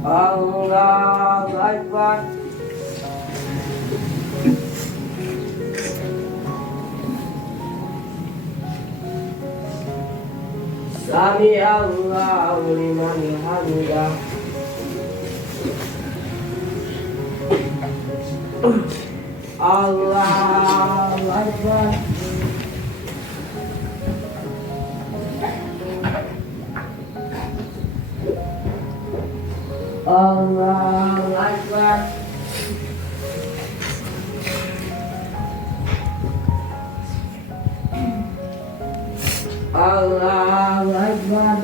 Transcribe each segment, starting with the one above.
Allahu Akbar. Sami Allahu liman hamidah. Allahu Akbar. Allahu Akbar. Allahu Akbar.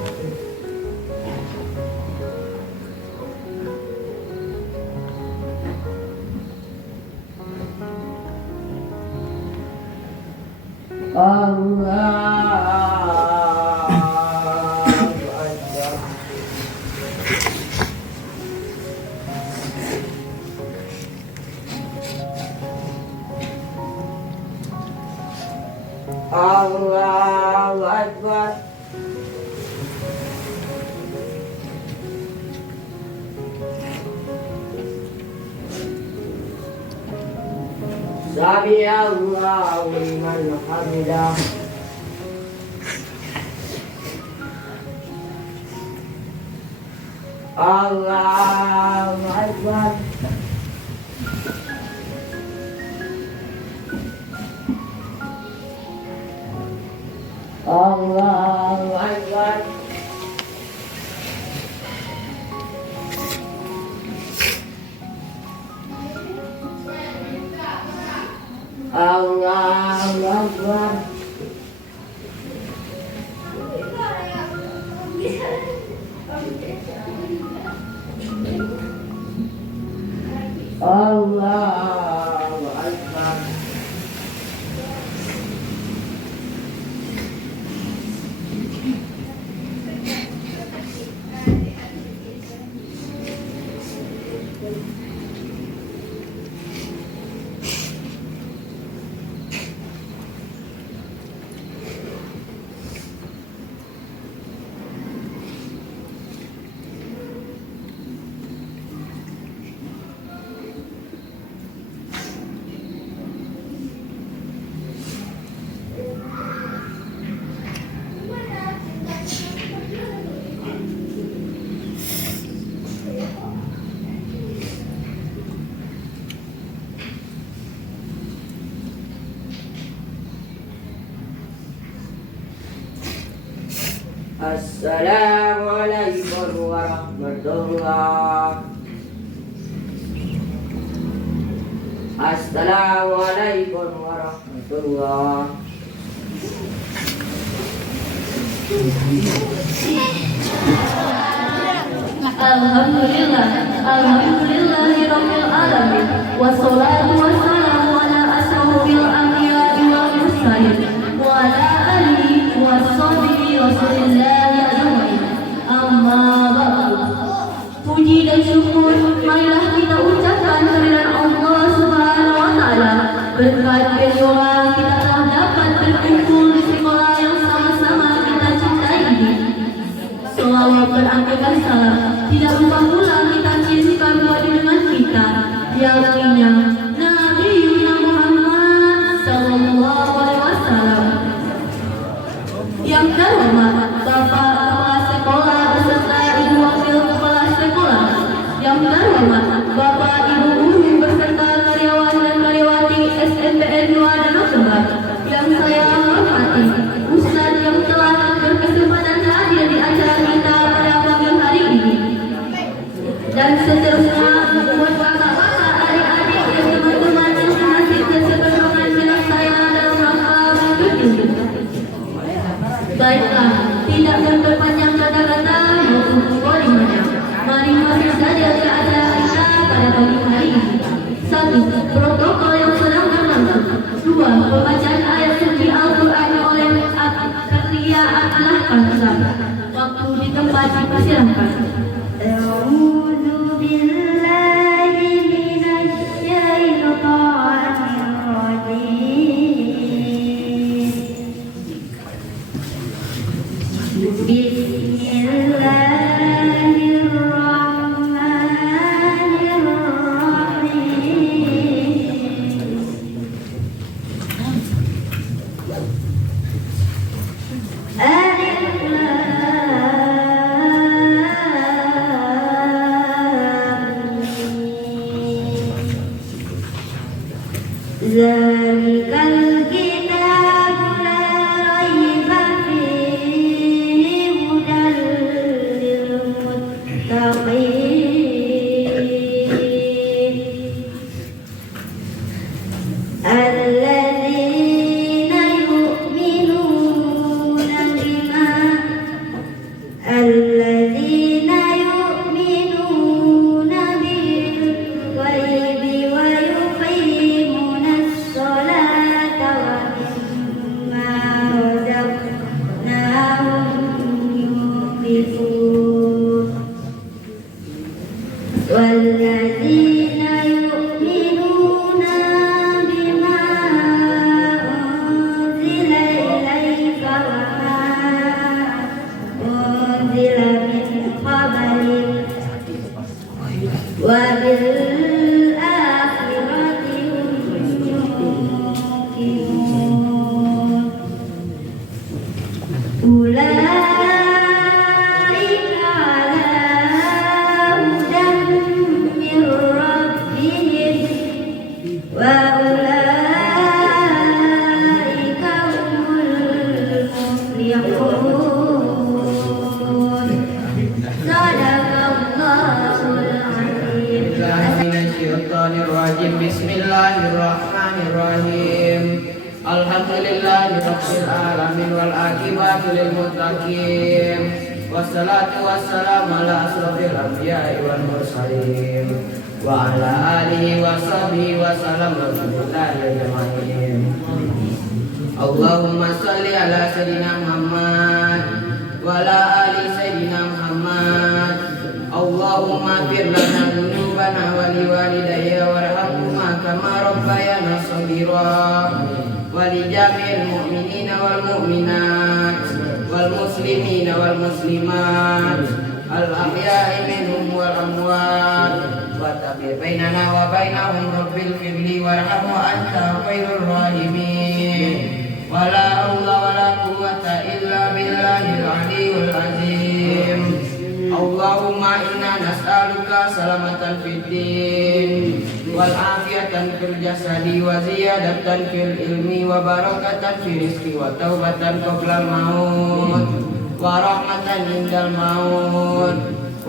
Allahu Akbar. Sami Allahu liman hamidah. Allahu Akbar. Allahu Akbar. Allahu Akbar. Allahu Akbar. Assalamualaikum warahmatullah. Assalamualaikum warahmatullah. Alhamdulillah, alhamdulillahirabbil alamin. Wassalatu wassalamu ala asrofil anbiya'i wal mursalin wa ala alihi washabihi rasulillahi ajmain. Amma ba'du. Puji dan syukur marilah kita ucapkan kehadirat Allah Subhanahu wa taala. Berkat berdoa kita telah dapat berkumpul di sekolah yang sama-sama kita cintai ini. Selawat berakibat salam tidak lupa pula kita kirimkan buat dengan kita yang artinya Nabi Muhammad Sallallahu Alaihi Wasallam. Yang terhormat Bapak Kepala Sekolah beserta Ibu Wakil Kepala Sekolah. Yang terhormat Bapak Ibu Guru beserta karyawan dan karyawati SMPN Nusa Danau Sumbar. Yang saya hormati Ustaz yang telah berkesempatan hadir di acara kita pada pagi hari ini. Dan seterusnya buat kakak-kakak, adik-adik, dan teman-teman yang senasib dan seperjuangan dengan saya dalam rangka berjudul. Baiklah, tidak memperpanjang kata-kata maupun polemiknya. Mari masuk saja ke acara kita pada pagi hari ini. 1. Protokol yang sedang berlangsung. 2. Pembacaan ayat suci Al-Quran oleh Kartia Atlah Kansa. Waktu di tempat dipersilahkan. الذين يؤمنون بالغيب ويقيمون الصلاة ومما رزقناهم ينفقون والذين يؤمنون بما أنزل إليك وما أنزل من قبلك وبالآخرة هم يوقنون أولئك على هدى من ربهم وأولئك هم المفلحون صدق الله العظيم. من الشيطان الرجيم. بسم الله الرحمن الرحيم. الحمد لله رب العالمين والعاقبة للمتقين والصلاة والسلام على أشرف الأنبياء والمرسلين وعلى آله وصحبه وسلم الله أجمعين. اللهم صل على سيدنا محمد وعلى آل سيدنا محمد. اللهم اغفر لنا ذنوبنا ولوالدي وارحمهما كما ربيانا صغيرا ولجميع المؤمنين والمؤمنات والمسلمين والمسلمات الأحياء منهم والأموات وتقي بيننا وبينهم رب اغفر لي وارحم وأنت خير الراحمين. ولا حول ولا قوة إلا بالله العلي العظيم. اللهم إنا نسألك سلامة في الدين والعافية في الجسد وزيادة في العلم وبركة في الرزق وتوبة قبل الموت ورحمة عند الموت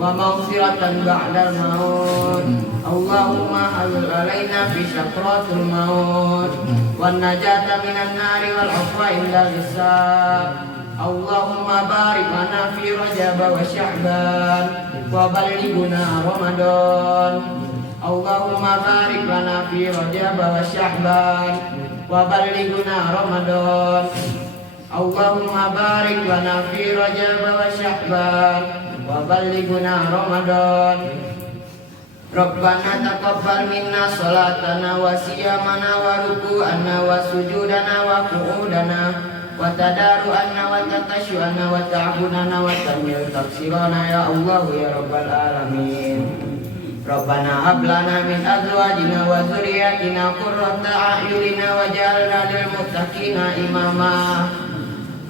ومغفرة بعد الموت. اللهم حلل علينا في سكرات الموت والنجاة من النار والعفو عند الحساب. اللهم بارك لنا في رجب وشعبان وبلغنا رمضان. اللهم بارك لنا في رجب وشعبان وبلغنا رمضان. اللهم بارك لنا في رجب وشعبان وبلغنا رمضان. ربنا تقبل منا صلاتنا وصيامنا وركوعنا وسجودنا وقعودنا وتدارؤنا وتقشعنا وتعبدنا وتميل تقصيرنا يا الله يا رب العالمين. ربنا هب لنا من أزواجنا وذرياتنا قرة أعين واجعلنا للمتقين إماما.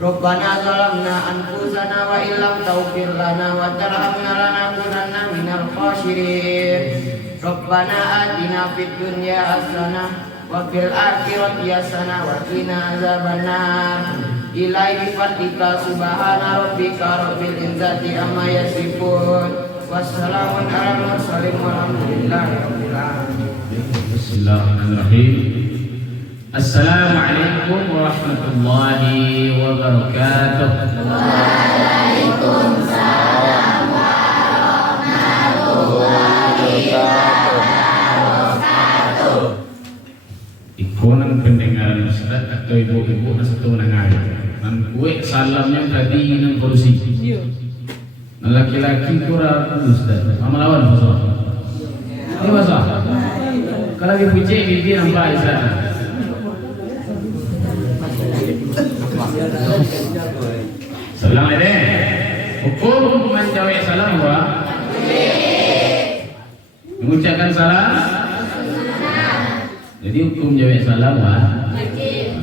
ربنا ظلمنا أنفسنا وإن لم تغفر لنا وترحمنا لنكونن من الخاسرين. ربنا آتنا في الدنيا حسنة وفي الآخرة حسنة وقنا عذاب النار. إلهي بفضلك سبحان ربك رب العزة عما يصفون والسلام على المرسلين والحمد لله رب العالمين. بسم الله الرحمن الرحيم. Assalamualaikum warahmatullahi wabarakatuh. Waalaikumsalam warahmatullahi wabarakatuh. Ikonan pendengaran Ustaz atau ibu-ibu satu mendengar. Dan kue salamnya tadi nang kursi. Nah, laki-laki kurang Ustaz. Amalawan masalah. Ini masalah. Kalau dipuji gigi nampak Ustaz. Salam ada. Hukum menjawab salam wa. Mengucapkan salam. Jadi hukum jawab salam wa. Wajib.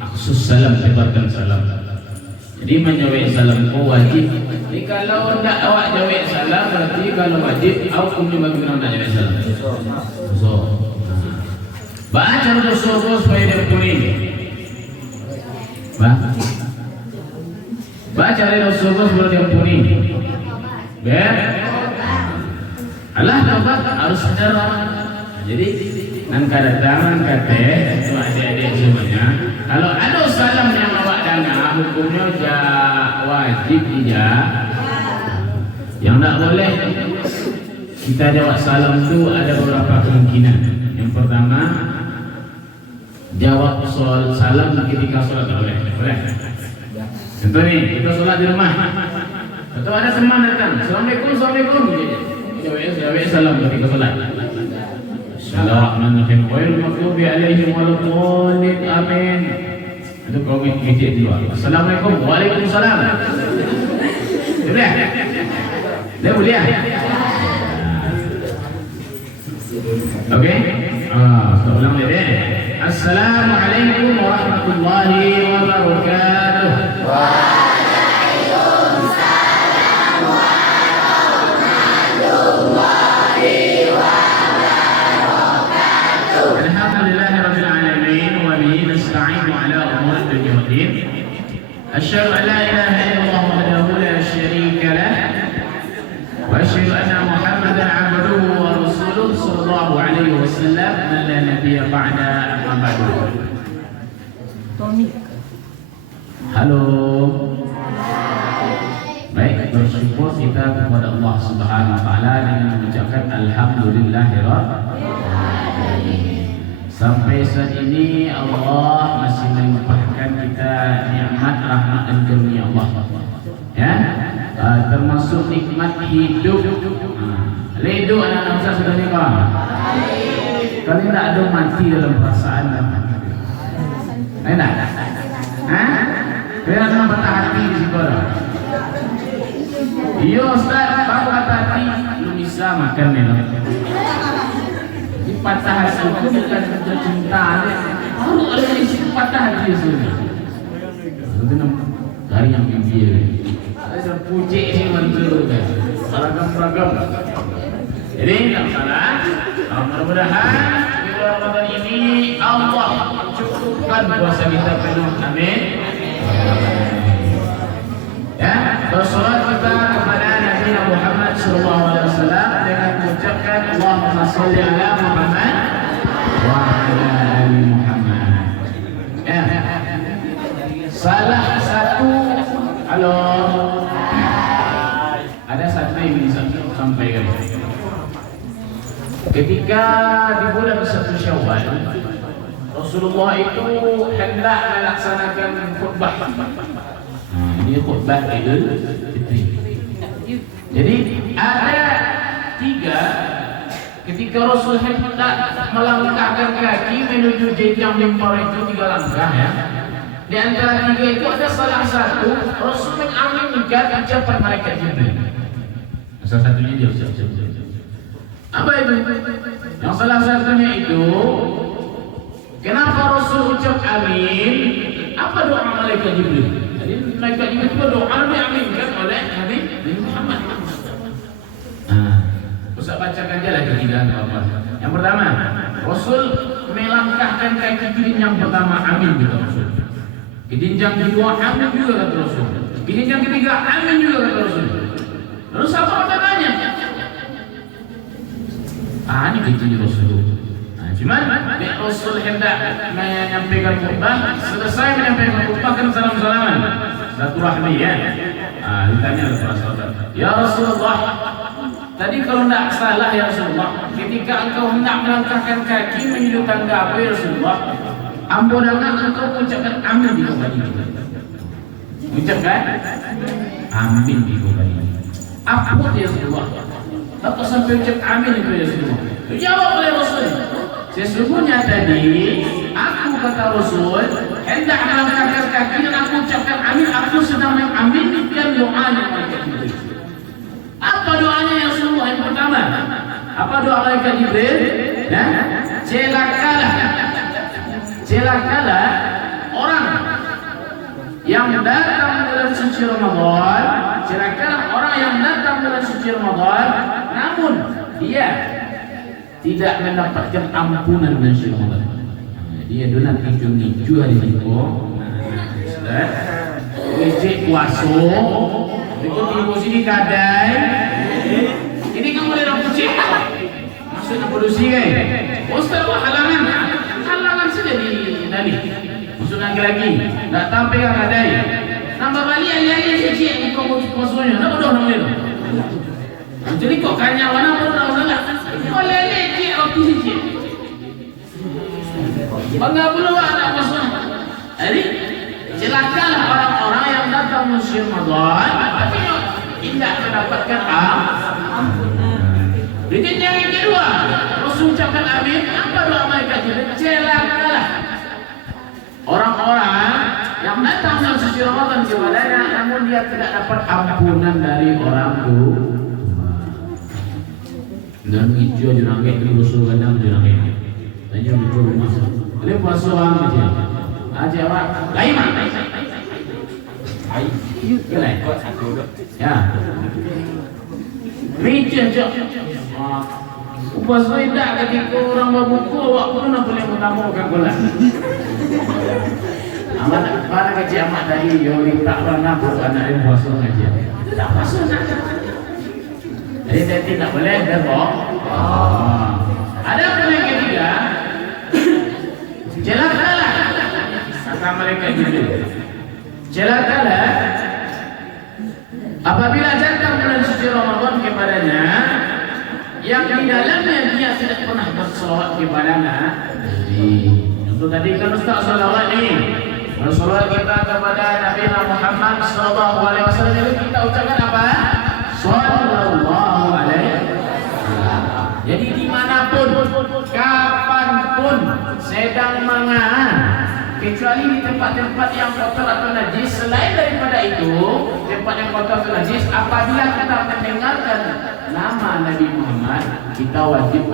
Aksus salam sebarkan salam. Jadi menjawab salam ko wajib. Jadi kalau tidak awak jawab salam berarti kalau wajib hukum juga guna nak jawab salam. So. Baca dosa supaya dia kuning. Baca dari Rasulullah sebelum diampuni. Alah tobat harus sadar. Jadi nan kedatangan kate itu adik-adik semuanya. Kalau ada salam yang awak dengar hukumnya wajib tidak. Yang tak boleh kita jawab salam itu ada beberapa kemungkinan. Yang pertama, jawab soal salam ketika sholat tak boleh. Boleh? Contoh nih, kita sholat di rumah. Atau ada teman datang, Assalamualaikum, Assalamualaikum. Jawab salam ketika sholat. Bismillahirrahmanirrahim. Ghairil maghdubi alaihim waladdallin. Amin. Itu kalau ngecek di luar. Assalamualaikum. Waalaikumsalam. Boleh? Boleh? Okey? Kita ulang lagi. Assalamualaikum warahmatullahi wabarakatuh. Waalaikumsalam warahmatullahi wabarakatuh. Alhamdulillahirabbil alamin wa bihi nasta'inu ala umuri dunya waddin. Asyhadu an la ilaha illallah wahdahu la syarika lah wa asyhadu anna Muhammadan 'abduhu wa rasuluhu sallallahu alaihi wasallam man la nabiyya ba'da amma ba'du. Halo. Baik, bersyukur kita kepada Allah Subhanahu wa taala dengan mengucapkan alhamdulillahirabbil alamin. Sampai saat ini Allah masih melimpahkan kita nikmat, rahmat dan karunia Allah. Ya, termasuk nikmat hidup. Hidup anak-anak saya sudah nikah. Kali tidak ada mati dalam perasaan. Enak? Hah? Kalian ada patah hati di sekolah? Iya Ustaz, baru patah hati belum bisa makan nih. Ini patah hati itu bukan kerja cinta. Baru ada di sini patah hati sudah. Itu dari yang bimbir. Saya puji sih mantul kan. Seragam-seragam. Jadi tak salah. Mudah-mudahan di Ramadan ini Allah cukupkan puasa kita penuh. Amin. Ya, bersolat kita kepada Nabi Muhammad SAW dengan mengucapkan Allahumma sholli ala Muhammad wa ala ali Muhammad. Ya. Salah satu, halo. Ada satu yang bisa sampaikan. Ketika di bulan 1 Syawal, Rasulullah itu hendak melaksanakan khutbah. Ini khutbah Idul Fitri. Jadi ada 3 ketika Rasul hendak melangkahkan kaki menuju jenjang mimbar itu 3 langkah ya. Di antara 3 itu ada salah satu Rasul mengaminkan ucapan malaikat Jibril. Salah satunya dia ucap. Apa itu? Yang salah satunya itu kenapa Rasul ucap amin? Apa doa malaikat Jibril? Jadi malaikat Jibril itu doa diaminkan oleh Nabi Muhammad. Ustaz bacakan aja lagi 3 apa. Yang pertama, Rasul melangkahkan kaki kiri yang pertama amin kata Rasul. Ke jenjang kedua amin juga kata Rasul. Ke jenjang ketiga amin juga kata Rasul. Lalu siapa katanya? Ini kecil Rasul. Cuman Rasul hendak menyampaikan khutbah, selesai menyampaikan khutbah kan salam-salaman, silaturahmi ya. Ditanya oleh para sahabat, ya Rasulullah, tadi kalau tidak salah ya Rasulullah, ketika engkau hendak melangkahkan kaki menuju tangga apa ya Rasulullah, ampunanlah engkau mengucapkan amin di kembali. Mengucapkan amin di kembali. Apa dia Rasulullah? Tak sampai ucap amin itu ya Rasulullah. Jawab oleh Rasul. Sesungguhnya tadi aku kata Rasul hendak melangkahkan kaki dan aku ucapkan amin. Aku sedang mengaminkan doanya malaikat Jibril. Apa doanya ya Rasulullah? Yang pertama, apa doa malaikat Jibril? Ya, celakalah orang yang datang bulan suci Ramadan. Celakalah orang yang datang bulan suci Ramadan, namun dia tidak mendapatkan ampunan bulan suci Ramadan. Dia donat hijau-hijau hari itu. Ejek kuaso, ikut ibu sini kadai, produksi kan. Ustaz buat halangan saja di tadi. Masuk lagi. Tak sampai kan kadai. Nambah balik alih-alih cik kau masuknya. Nak bodoh nama itu. Jadi kok kanya mana pun nak salah. Kau alih-alih cik roti cik. Bangga pula anak masuk. Jadi celakalah orang-orang yang datang musim Ramadan tapi tidak mendapatkan ampunan. Jadi yang kedua, Rasul ucapkan amin. Apa doa mereka itu? Celakalah orang-orang yang datang dalam suci Ramadan kepadanya namun dia tidak dapat ampunan dari orang tua. Dan hijau jenangnya itu Rasul kadang jenangnya. Tanya betul masuk. Boleh puasa orang aja. Aja awak. Lain mah. Ai. Boleh. Ya. Micin je. Puasa tidak ketika orang berbuku awak pun nak boleh mengatakan bola. Amat pada kecil amat tadi yo tak pernah bukan ada puasa aja. Tak puasa nak. Jadi tidak boleh debok. Ada pun yang ketiga. Celakalah kata mereka itu. Celakalah apabila datang bulan suci Ramadan kepadanya yang di dalamnya dia tidak pernah bersolawat kepadanya. Untuk tadi kan Ustaz salawat ni. Bersolawat kita kepada Nabi Muhammad sallallahu alaihi wasallam kita ucapkan apa? Sallallahu alaihi wasallam. Jadi dimanapun, kapanpun, sedang mangan, kecuali di tempat-tempat yang kotor atau najis. Selain daripada itu, tempat yang kotor atau najis, apabila kita mendengarkan nama Nabi Muhammad, kita wajib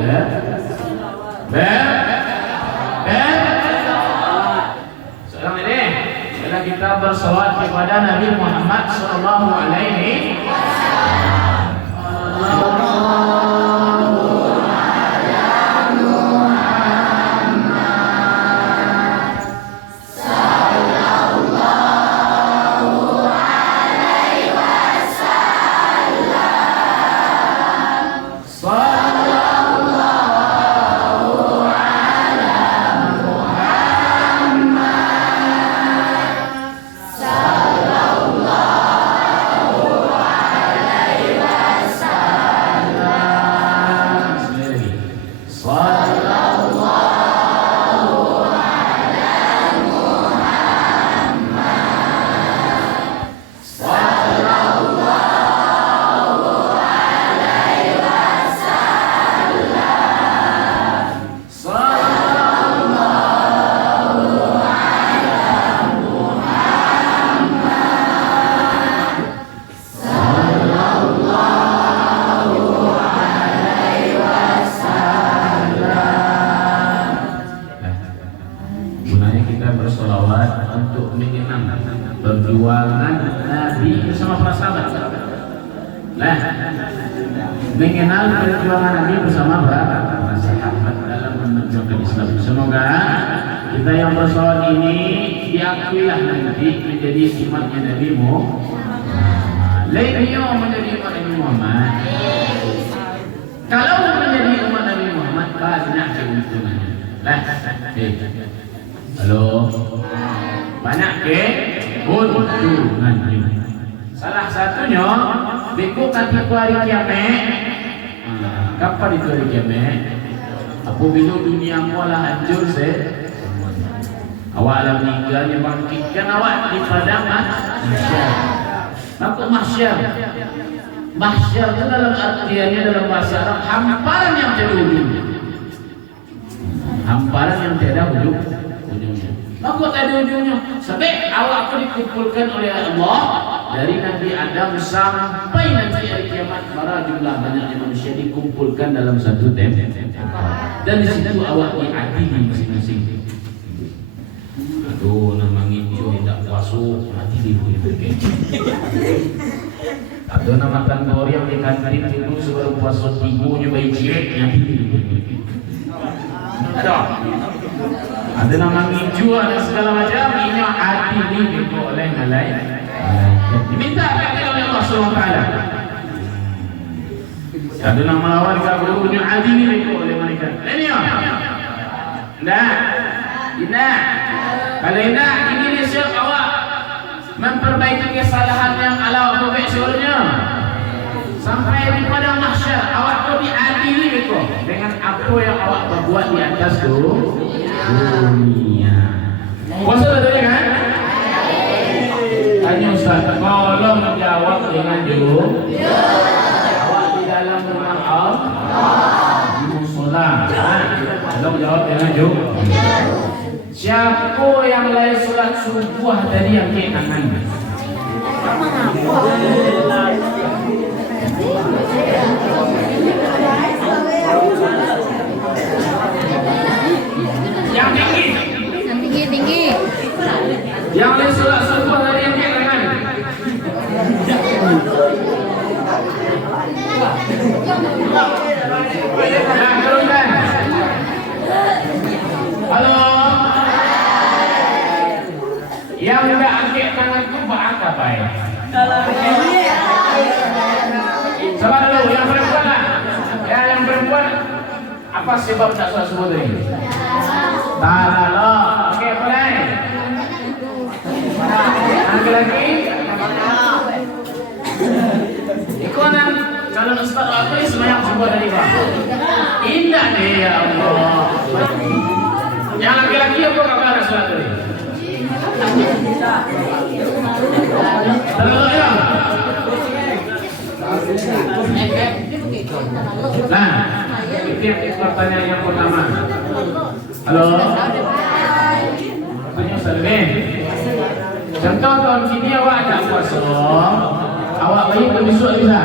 sekarang ini, bila kita bersolawat kepada Nabi Muhammad sallallahu alaihi perjuangan Nabi bersama para sahabat. Nah, mengenal perjuangan Nabi bersama para sahabat dalam memperjuangkan Islam. Semoga kita yang bersolawat ini diakuilah nanti menjadi umatnya Nabi Muhammad. Beliau menjadi umat Nabi Muhammad. Kalau menjadi umat Nabi Muhammad banyak keuntungannya. Nah, halo. Banyak keuntungan. Salah satunya beku ketika hari kiamat. Kapan itu hari kiamat? Apabila dunia mula hancur awak alam meninggal yang bangkitkan awak di padang mahsyar. Apa mahsyar? Mahsyar itu dalam artiannya dalam bahasa Arab hamparan yang tiada ujung. Hamparan yang tiada ujungnya. Maka ada ujungnya. Sebab awak akan dikumpulkan oleh Allah dari Nabi Adam sampai nanti hari kiamat, para jumlah banyaknya manusia dikumpulkan dalam satu tempat. Dan di situ awak diadili masing-masing. Aduh, nama ngincu tidak masuk, mati diberi. Aduh, nama kantor yang di kantin itu sebelum puasa ibunya bayi cilik yang diberi. Ada nama ngincu, ada segala macam. Ini adili itu oleh malaikat. Diminta oleh Allah SWT. Ada nama lawan gurunya adili itu oleh malaikat. Ini ya? Tidak. Tidak. Kalau tidak, ini dia siap awak memperbaiki kesalahan yang ala awak sebelumnya. Sampai di padang mahsyar awak tu diadili betul dengan apa yang awak berbuat di atas dunia. Puasa tadi kan? Tanya Ustaz, tolong jawab dengan jujur. Awak di dalam rumah Allah di musola. Tolong jawab dengan jujur. Siapa yang lain solat subuh tadi yang angkat tangan? Yang tinggi. Yang lain solat subuh tadi yang angkat tangan. Nah, turunkan. Halo. Yang enggak angkat tangan itu buat apa ya? Sabar dulu, yang perempuan lah. Ya, yang perempuan apa sebab tak sholat subuh tadi? Talalo. Oke, mulai. Lagi. Ikonan kalau Ustaz apa ini semayang subuh tadi Pak? Indah deh ya Allah. Yang laki-laki apa kabar sholat tadi? Talalo ya. Nah, itu pertanyaan yang pertama. Halo. Tanya Ustaz. Contoh tahun sini awak ada puasa. Awak bayi ke besok bisa?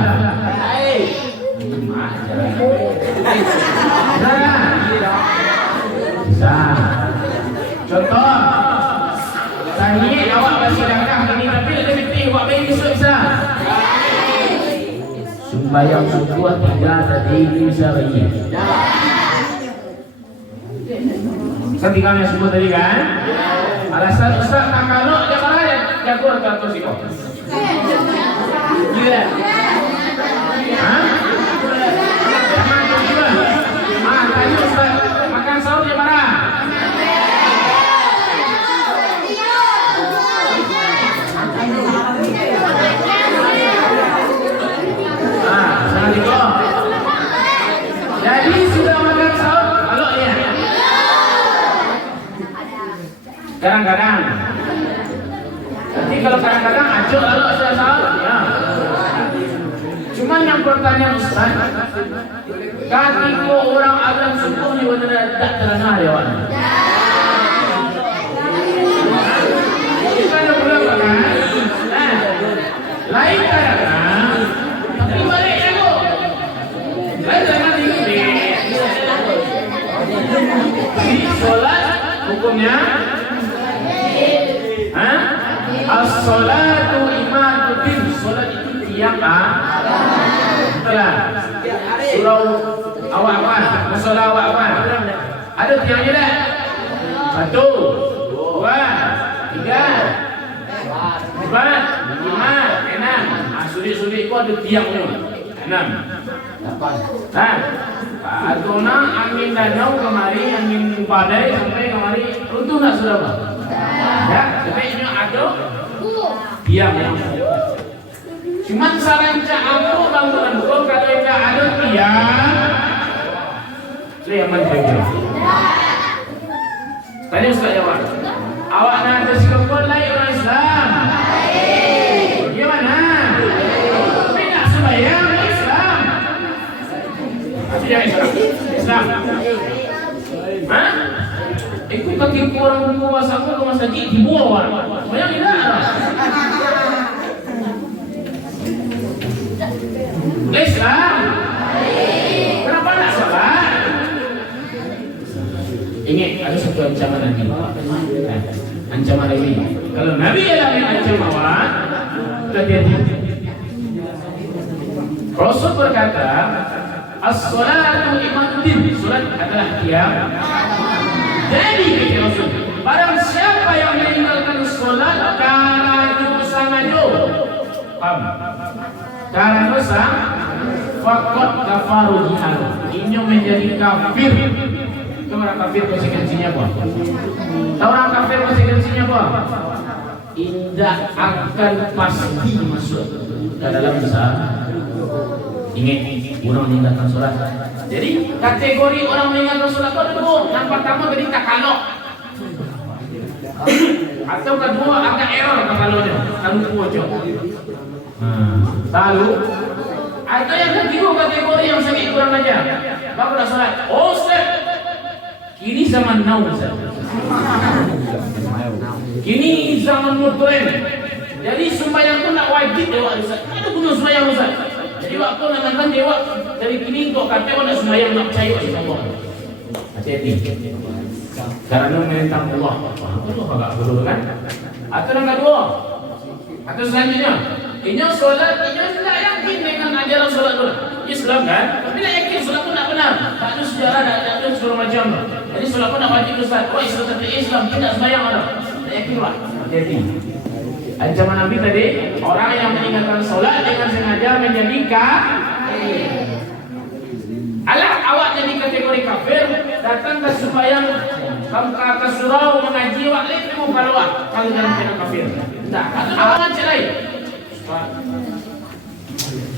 Bisa. Contoh tadi awak masih dagang ini tapi lebih tinggi awak bayi besok bisa? Sembayang subuh tidak tadi bisa bayi. Seperti kami sebut tadi kan? Alasan Ustaz nak kalau dia marah dia kurang teratur sih kok. Gila. Hah? Tadi Ustaz makan sahur dia marah. Assalamualaikum. Jadi sudah makan sahur, halo ya. Kadang-kadang. Nanti kalau kadang-kadang acuh lalu sudah sahur, ya. Cuman yang pertanyaan Ustaz, ketika orang azan subuh ni benar tak terdengar ya Wan. Kita ada berapa kan? Lain kadang-kadang, tapi balik aku. Lain jangan tinggi. Solat hukumnya? As-salatu imaduddin. Salat itu tiang betul lah. Surau awak apa? Musola awak apa? Ada tiangnya tak? 1, 2, 3, 4, 5, 6. Sulit-sulit kau ada tiangnya 6, 8. Adona angin danau kemari, angin badai sampai kemari runtuh tak saudara? Ya, sebaiknya ada tiang. Cuman saranca aku bangunan kau kalau tidak ada tiang, saya menjaga. Tanya Ustaz jawab. Awak nak ada sikap lain orang Islam? Bagaimana? Tapi nak sembahyang Islam. Islam. Hah? Ikut kaki orang puasa ke masjid dibuang. Banyak tidak? Islam. Kenapa tak salat? Ingat ada satu ancaman lagi. Ancaman lagi. Kalau Nabi adalah yang ancam awak, hati-hati. Rasul berkata, as-salatu imaduddin. Salat adalah tiang. Jadi kata Rasul, barang siapa yang meninggalkan salat karena dosa ngado, karena dosa fakot kafaru jihad. Ini menjadi kafir. Itu orang kafir konsekuensinya apa? Tahu orang kafir konsekuensinya apa? Indah akan pasti masuk ke dalam dosa. Ingat, orang meninggalkan sholat. Jadi kategori orang meninggalkan sholat itu ada dua. Yang pertama jadi takalok. Atau kedua agak error takaloknya. Kamu kuojo. Lalu atau yang ketiga kategori yang sakit kurang aja. Bapak dah sholat. Oh Ustaz, kini zaman now Ustaz. Kini zaman modern. Jadi sembahyang tu nak wajib dewa Ustaz. Ada guna sembahyang Ustaz. Jadi waktu nak nonton dewa dari kini kau kata kau nak sembahyang nak percaya sama Allah. Hati-hati. Karena menentang Allah. Allah agak bodoh kan? Atau yang kedua. Atau selanjutnya. Ini solat, ini tidak yakin dengan ajaran solat tu. Islam kan? Tapi tidak yakin solat tu nak benar. Tak ada sejarah, tak ada segala macam. Jadi solat pun nak wajib Ustaz. Oh Islam tapi Islam tidak sembahyang ada. Tak yakin lah. Hati-hati. Ancaman Nabi tadi, orang yang meninggalkan solat dengan sengaja menjadi kafir. Alah awak jadi kategori kafir, datang ke sembahyang, kamu ke surau mengaji, awak lain kamu kalau dalam kena kafir. Tak, atau awak cerai.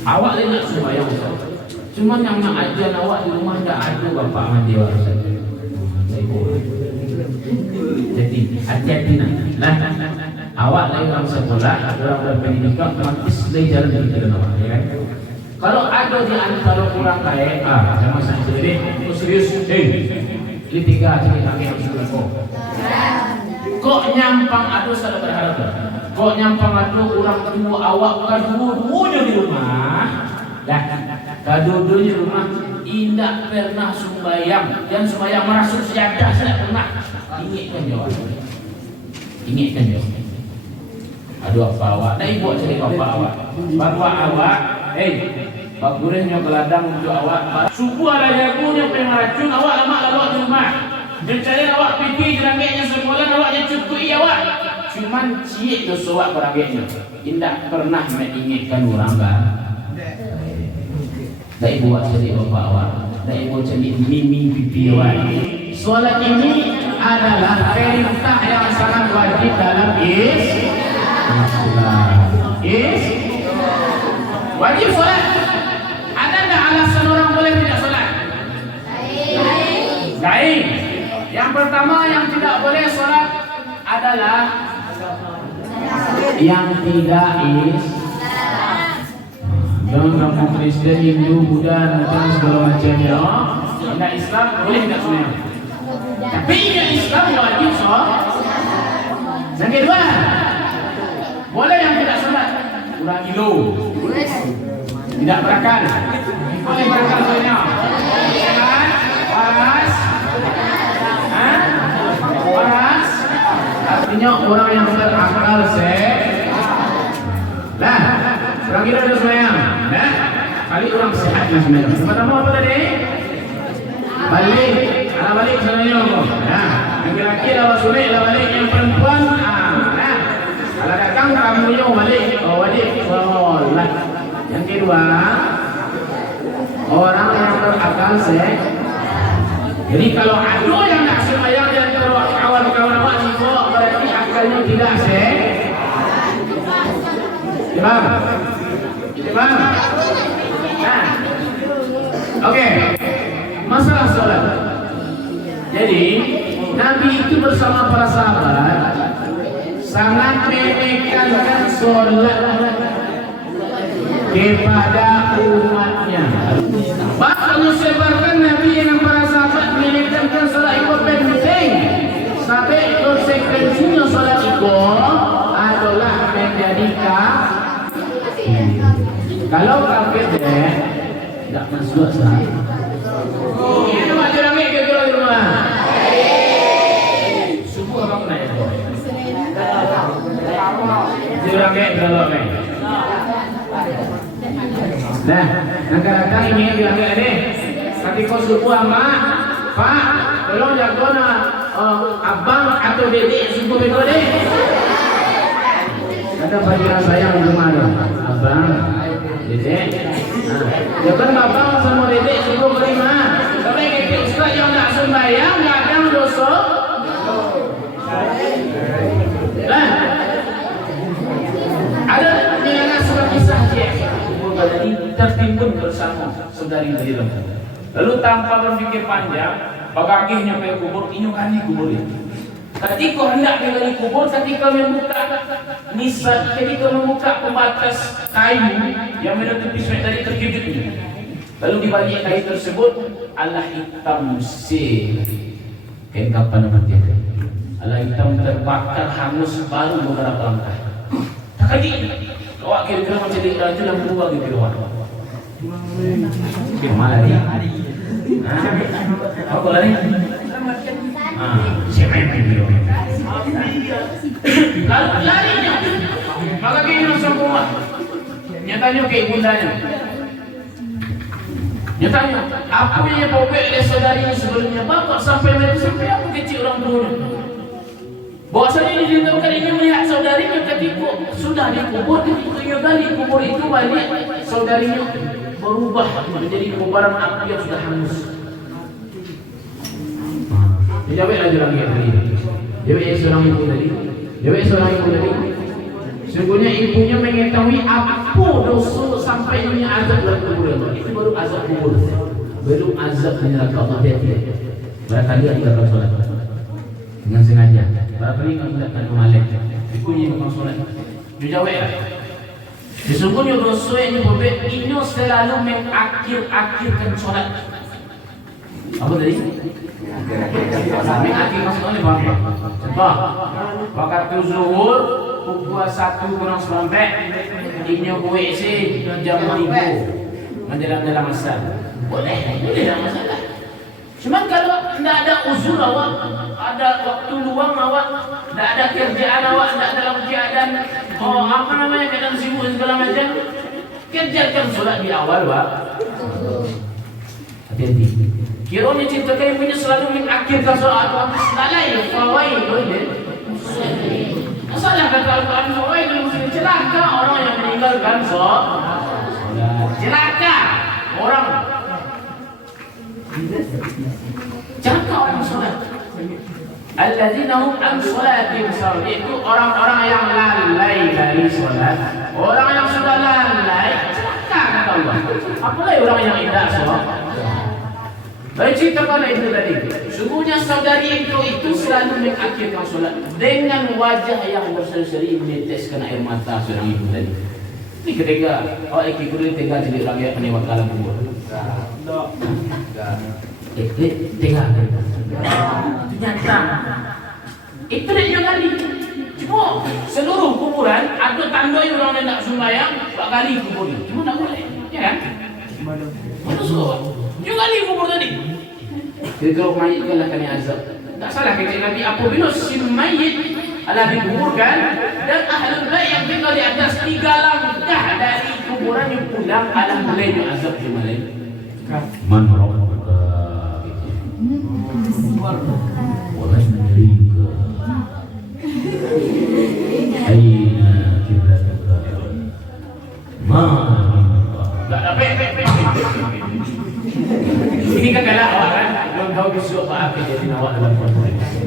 Awak lain nak sembahyang. Cuma yang nak ajar awak di rumah tak ada bapak mandi awak. Jadi hati-hati nak. Awak lain orang sekolah, orang berpendidikan, praktis lain jalan dari jalan awak. Ya kan? Kalau ada di antara orang kaya, jangan saya sendiri, serius, ini tiga cerita yang sudah kok nyampang aduh salah berharap. Kok nyampang aduh orang tua awak kedua-duanya di rumah. Dah, kedua-duanya di rumah tidak pernah sembahyang. Yang sembahyang merasuk sejadah tidak pernah. Ingatkan jawab. Ingatkan jawab. Aduh apa awak? Dah ibu cari bapak awak. Bapak awak, Pak Gurihnya ke ladang untuk awak. Subuh ada jagonya pengen racun awak lama lalu di rumah. Mencari awak pergi jerangkanya sekolah awaknya cukui awak. Cuman ciek dosa awak berangkanya. Tidak pernah mengingatkan orang kan. Dah ibu buat cari bapak awak. Dah ibu cari mimi pipi awak. Solat ini adalah perintah yang sangat wajib dalam wajib solat. Ada tak alasan orang boleh tidak solat? Lain. Yang pertama yang tidak boleh solat adalah yang tidak dalam kampung Kristen, Hindu, Buddha, dan segala macamnya. Tidak Islam boleh tidak solat. Tapi yang Islam wajib solat. Yang kedua, boleh yang tidak solat kurang kilo. Tidak berakal. Boleh berakal soalnya. Jangan waras. Waras. Artinya orang yang berakal lah. Orang kira ada semayang. Nah, kali orang sehat yang semayang. Pertama apa tadi? Balik. Anak balik sebenarnya. Nah, yang laki-laki lawan sulit, lawan balik yang perempuan. Nah, kalau datang kamu yang balik. Oh balik. Oh lah. Yang kedua, orang yang berakal jadi kalau ada yang nak sembahyang dan kawan-kawan awak sibuk berarti akalnya tidak Imam. Nah, okey. Masalah solat. Jadi Nabi itu bersama para sahabat sangat menekankan solat kepada umatnya. Bahkan menyebarkan Nabi dengan para sahabat menekankan solat itu penting. Sampai konsekuensinya solat itu adalah menjadikan kalau kafir tidak masuk sah. Ini macam lagi ke di rumah. Subuh apa kena itu? Jurang ke kalau ke. Nah, kadang-kadang ini bilang ini, ketika subuh mak, Pak, tolong jaga abang atau dedek subuh itu deh. Ada panggilan saya di rumah dong, abang, dedek. Jangan bapak sama dedek suruh terima. Tapi kita ustaz yang tak sembahyang nggak ada dosa. Ada mengenai sebuah kisah dia. Jadi tertimbun bersama saudari beliau. Lalu tanpa berpikir panjang, bagagih nyampe kubur, inyong kali kubur itu. Ketika hendak menggali kubur, ketika membuka nisbat, ketika membuka pembatas kayu yang menutupi semen tadi terkejut. Lalu di balik kayu tersebut, Allah hitam sih. Kain kapan nama dia? Allah hitam terbakar hangus baru beberapa langkah. Tak lagi. Awak kira-kira macam jadi raja yang berubah gitu awak. Gimana dia? Apa lari? Siapa yang video? Lalu larinya. Maka kini langsung rumah. Nyatanya ke ibundanya. Nyatanya, apa yang bobek oleh saudari sebelumnya bapak sampai aku kecil orang tua. Bahwasanya diceritakan ini melihat saudarinya ketika sudah dikubur, ketika gali kubur itu balik saudarinya berubah menjadi kobaran api yang sudah hangus. Dijawab lagi orang yang tadi. Jawab seorang ibu tadi. Jawab seorang ibu tadi. Sungguhnya ibunya mengetahui apa dosa sampai punya azab dalam kuburan. Itu baru azab kubur. Baru azab menyerah ke Allah dia. Barangkali dia akan sholat dengan sengaja. Barangkali tidak akan memalek. Ibunya memang sholat. Dijawab lah. Sesungguhnya dosa yang berbeda ini selalu mengakhir-akhirkan sholat. Apa tadi? Mengakhir maksudnya apa? Contoh, waktu zuhur pukul 1:09 ini WC jam 5 menjelang asar. Boleh tidak masalah. Cuman kalau tidak ada uzur awak, ada waktu luang awak, tidak ada kerjaan awak, tidak dalam keadaan keadaan sibuk segala macam, kerjakan solat di awal, Pak. Hati-hati. Kiranya cintakan ibunya selalu mengakhirkan solat waktu selalai, fawaid, masalah kata Al-Quran fawaid muslim, celaka orang yang meninggalkan solat. Celaka orang. Celaka orang solat. Alladzina hum an salatihim sahun, itu orang-orang yang lalai dari solat. Orang yang sudah lalai celaka kata Allah. Apalagi orang yang tidak solat. Baik cerita pada itu tadi. Sungguhnya saudari itu selalu mengakhirkan solat dengan wajah yang berseri-seri meneteskan air mata seorang ibu tadi. Ini ketika ibu itu tega jadi orang yang penewak dalam kubur. Tega. Nyata. Itu dia yang kali. Cuma seluruh kuburan ada tanda orang yang tak sembahyang tak kali kubur. Cuma tak boleh. Ya kan? Mana suruh? Juga kali kubur tadi. Jadi kalau mayit kan akan azab. Tak salah kata Nabi apabila si mayit adalah dikuburkan dan ahlul bait yang tinggal di atas 3 langkah dari kuburan yang pulang alam mulai azab di malaikat. Man rabbuka? Wa nadrika. Aina kiblatuka? Ma tak ada ini kan galak awak kan? Belum tahu besok apa jadi awak dalam konteks.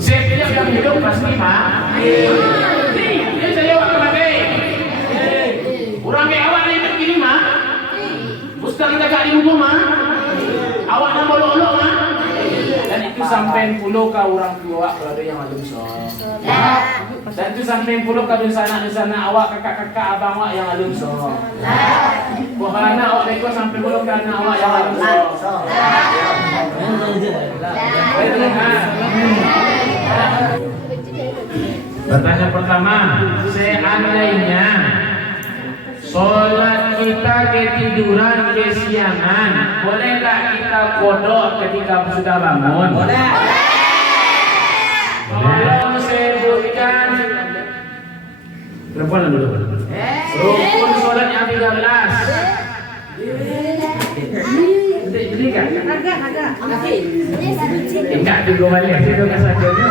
Saya tidak yang hidup pasti mati. Ini saya awak mati. Orang kayak awak ni hidup gini mah. Ustaz kita kat di rumah. Awak nak bolok-bolok mah. Dan itu sampai 10 ke orang tua kalau ada yang ada besar. Dan itu sampai 10 ke sana awak kakak-kakak abang awak yang ada besar. Bukan anak awak lekor sampai 10 ke anak awak yang ada besar. Pertanyaan pertama, seandainya solat kita ketiduran kesiangan, bolehkah kita kodok ketika sudah bangun? Boleh. Tolong sebutkan berapa dulu? Rukun solat yang 13. Jadi kan? Agak. Enggak juga balik itu kesakiannya.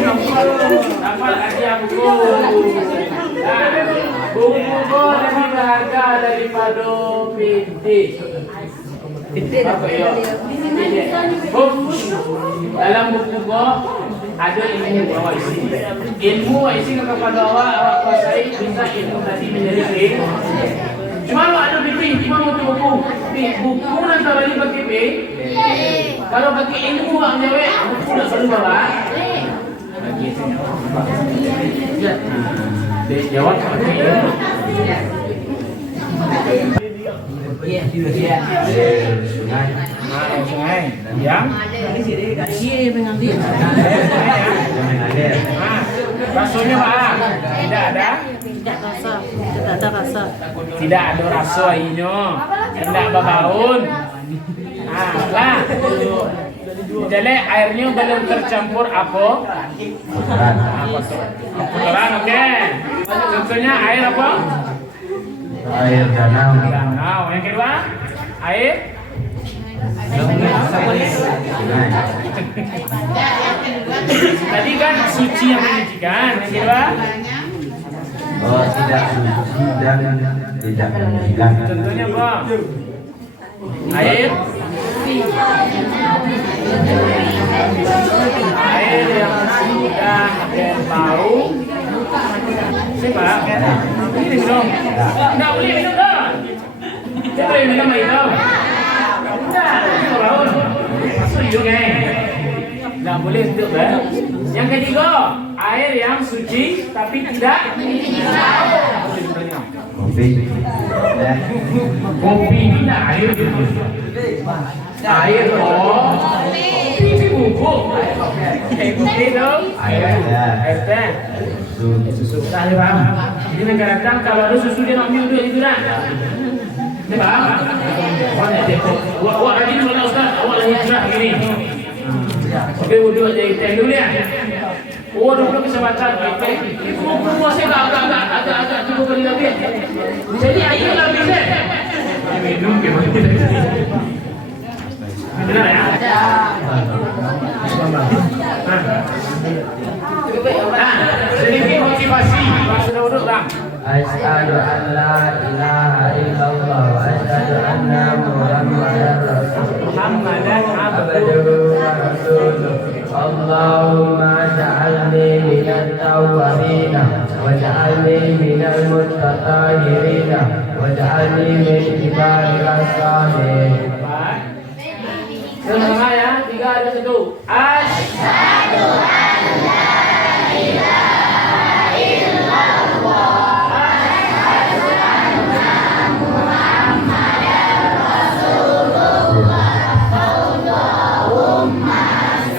Dapat hadiah buku. Buku lebih berharga daripada pinti. Apa ya? Dalam buku ada ilmu awak isi. Ilmu awak isi kepada awak kuasai bisa ilmu tadi menjadi baik. Cuma awak ada pinti, cuma untuk buku. Buku nak balik pakai B. Kalau pakai ilmu awak menjawab, buku nak selalu bawa. Jawab pakai ilmu. Sungai. Yang? Rasanya apa? Tidak ada? Tidak ada rasa. Tidak ada rasa inya. Tidak berbaun. Lah. Jadi airnya belum tercampur apa? Kotoran, oke. Contohnya air apa? Air danau. Danau. Yang kedua, air Sungai. tadi kan suci yang menyucikan. Yang kedua, Oh, tidak suci dan tidak menjilat. contohnya apa? Air yang sudah berbau. Siapa? Ini minum. Tidak boleh minum dah. Tidak boleh minum air dah. Tidak, itu bau. Masuk hidung tidak boleh untuk ber. Yang ketiga, air yang suci tapi tidak Kopi. kopi tidak air. Air ini bubuk. Kopi dong. Air teh. Susu. Dah ya bang. Ini kadang-kadang kalau ada susu dia nak ambil duit itu dah. Ni bang. Awak lagi mana ustaz? Awak lagi cerah gini. Okey, duduk jadi teh dulu ya. Oh, dulu kesempatan. Ini buah saya agak cukup kali lebih. Jadi air lebih deh. Minum ke mana? Benar ya? Sedikit motivasi. Sudah duduk bang. Asyhadu an la ilaha illallah wa asyhadu anna Muhammadar Rasulullah. Muhammadan Abduhu wa rasuluh. Allahumma ja'alni minat tawwabin wa ja'alni minal mutatahhirin wa ja'alni min ibadika salihin. Sama ya, 3 ada 1. Asyhadu an la ilaha illallah. Asyhadu anna Muhammadar Rasulullah. Allahumma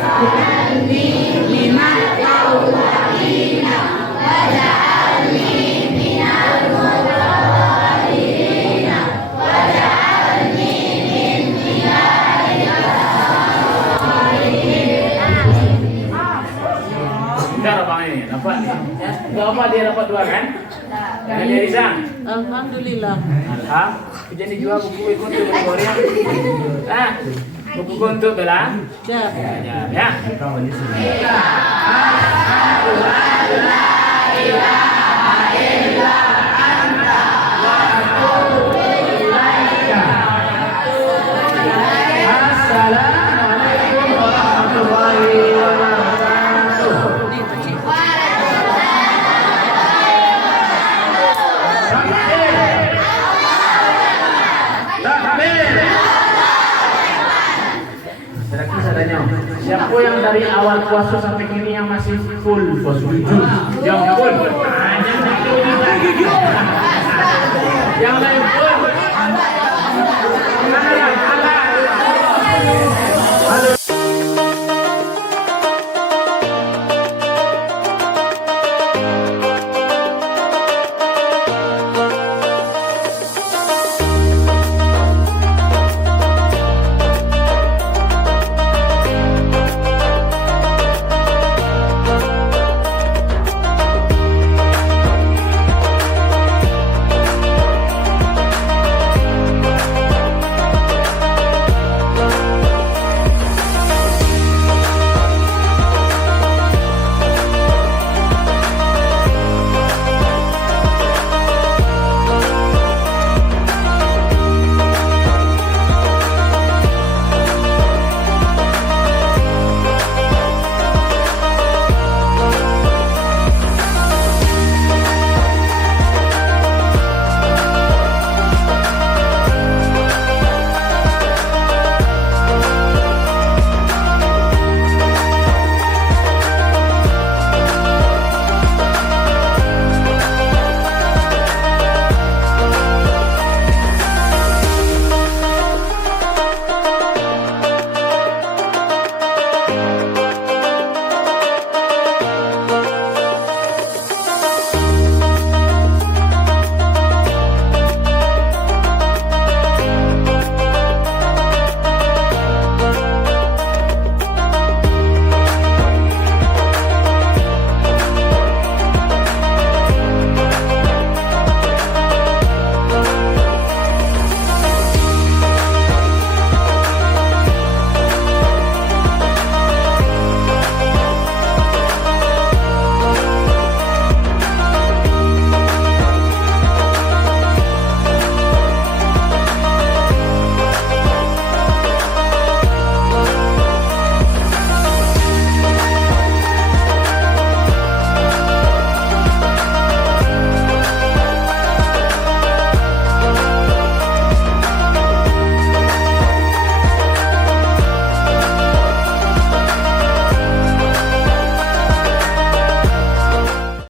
shalli liman tawwabina wa ja'alni minal mutatahhirin wa ja'alni min ibadika Dah abang ini dapat ya. Enggak apa dia dapat 2 kan? Yang dia Rizang. Alhamdulillah. Jadi jual buku ikut untuk Korea. Buku untuk bela. Ya. Ya. Assalamualaikum warahmatullahi wabarakatuh. Siapa yang dari awal puasa sampai kini yang masih full puasa? Yang full. Hanya 1 juta. Yang lain pun